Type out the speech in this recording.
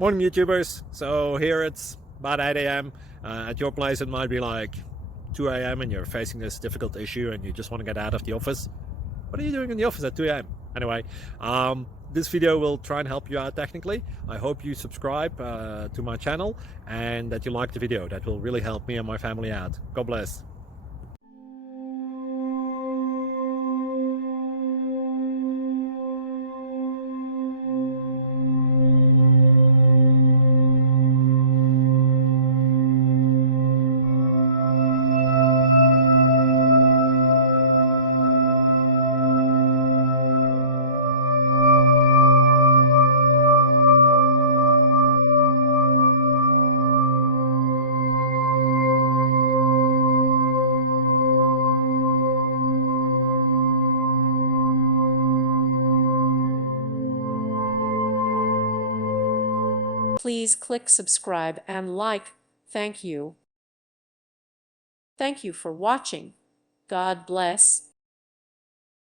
Morning, YouTubers. So here it's about 8 a.m. At your place, it might be like 2 a.m. and you're facing this difficult issue and you just want to get out of the office. What are you doing in the office at 2 a.m.? Anyway, this video will try and help you out technically. I hope you subscribe to my channel and that you like the video. That will really help me and my family out. God bless. Please click subscribe and like. Thank you. Thank you for watching. God bless.